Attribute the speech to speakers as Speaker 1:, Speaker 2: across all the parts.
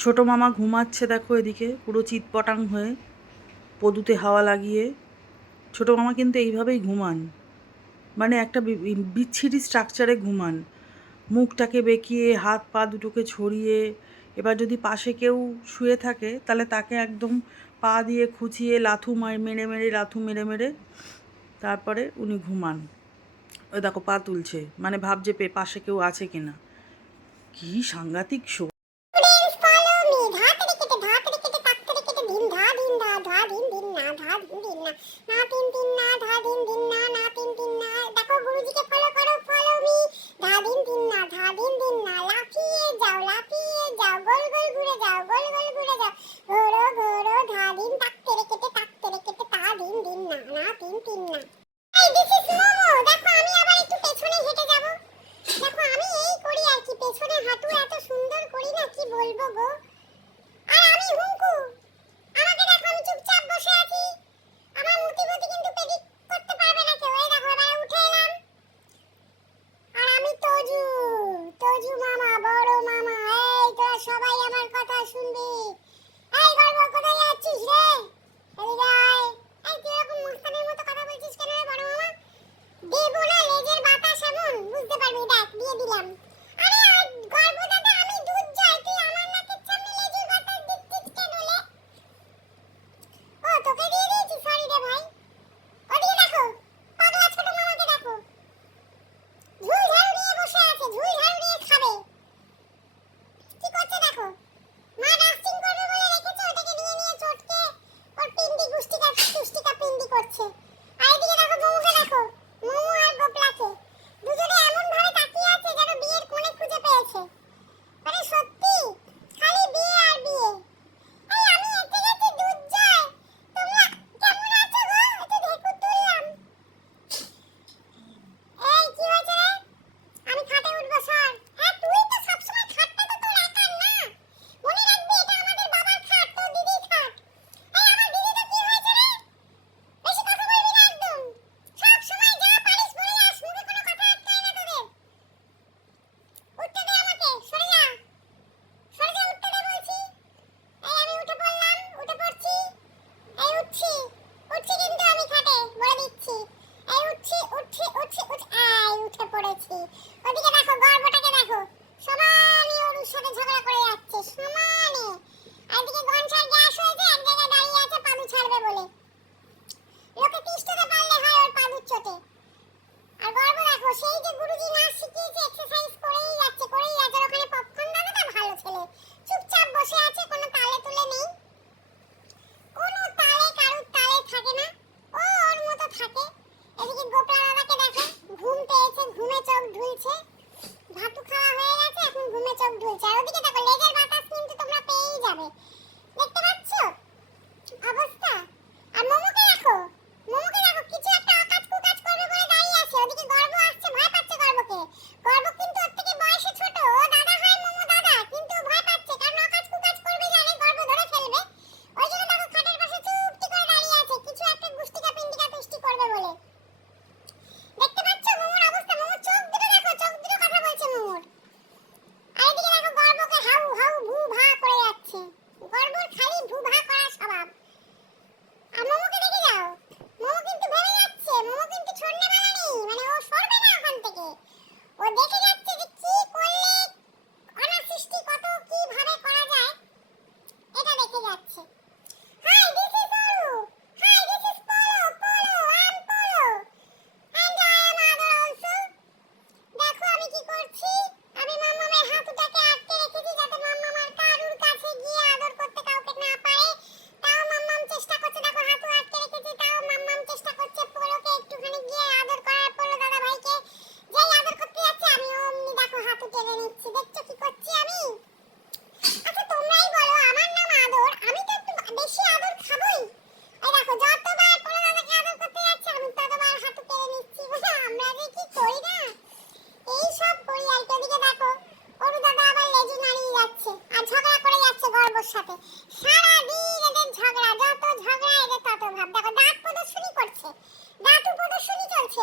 Speaker 1: ছোট মামা ঘুমাচ্ছে দেখো এদিকে, পুরো চিৎপটাং হয়ে, পদুতে হাওয়া লাগিয়ে। ছোট মামা কিন্তু এইভাবেই ঘুমান। মানে একটা বিচ্ছিরি স্ট্রাকচারে ঘুমান। মুখটাকে বেঁকিয়ে, হাত পা দুটোকে ছড়িয়ে, এবার যদি পাশে কেউ শুয়ে থাকে, তাহলে তাকে একদম পা দিয়ে খুঁচিয়ে লাথু মেরে মেরে, লাথু মেরে মেরে, তারপরে উনি ঘুমান। ওই দেখো পা তুলছে। মানে ভাবছে পে, পাশে কেউ আছে কিনা। কি সাংঘাতিক শো
Speaker 2: ধা দিন দিন না না তিন তিন না ধা দিন দিন না না তিন তিন না দেখো গুরুজিকে ফলো করো ফলো মি ধা দিন দিন না ধা দিন দিন না লাফিয়ে যাও লাফিয়ে যাও গোল গোল ঘুরে যাও গোল গোল ঘুরে যাও ঘোরো ঘোরো ধা দিন তাক তেরে কেটে তাক তা দিন দিন না না তিন তিন না Kim. হয়েছে ভাতু খাওয়া হয়ে গেছে এখন ঘুমে চোখ ঢুলছে আর ওদিকে দেখো লেগে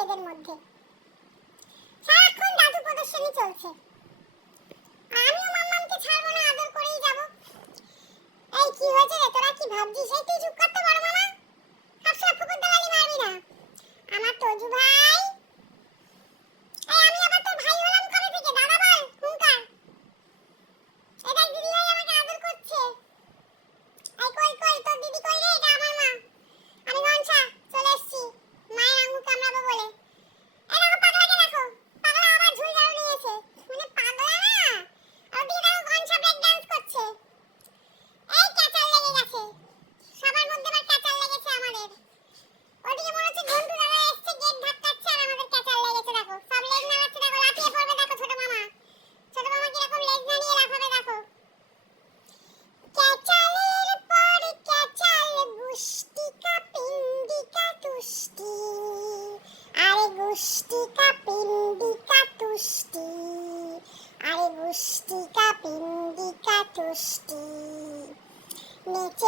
Speaker 2: আবেগের মধ্যে। সারাক্ষণ দাদু প্রদর্শনী চলছে। আমিও মাম্মামকে ছাড়বো না, আদর করেই যাব। এই কি হয়েছে রে, তোরা কি ভাবছিস? এই তুই চুপ করতে পারব মারবি না। আমার তো ভাই 你紧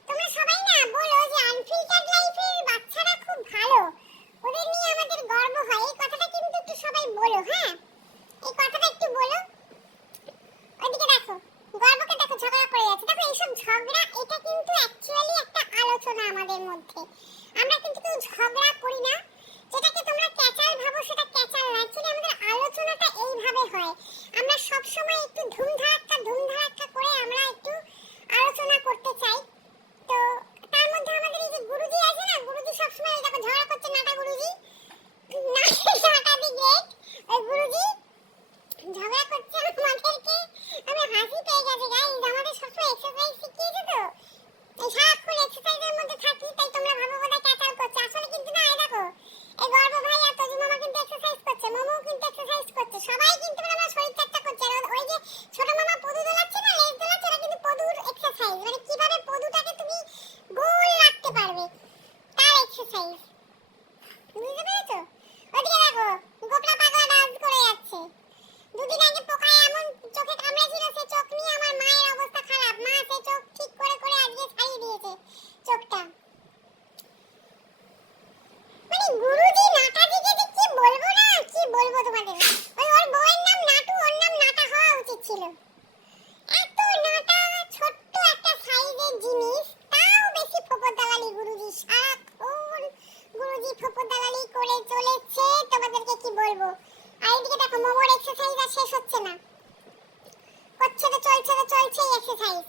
Speaker 2: এক্সারসাইজ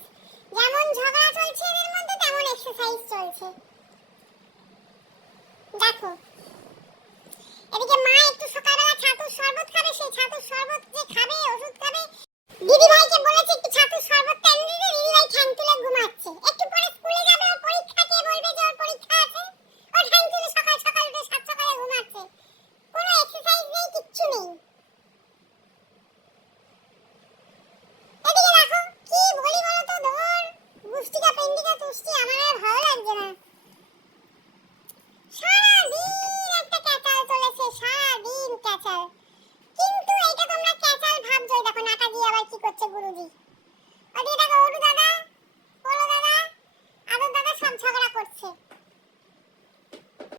Speaker 2: যেমন ঝগড়া চলছে, এদের মধ্যে তেমন এক্সারসাইজ চলছে। দেখো, এদিকে মা একটু সকালবেলা ছাতুর শরবত খাবে, সেই ছাতুর শরবত যে খাবে, ওষুধ খাবে। দিদি ভাইকে বলেছে একটু ছাতুর শরবত এনে দিতে দিদি ভাই ঠ্যাং তুলে ঘুমাচ্ছে।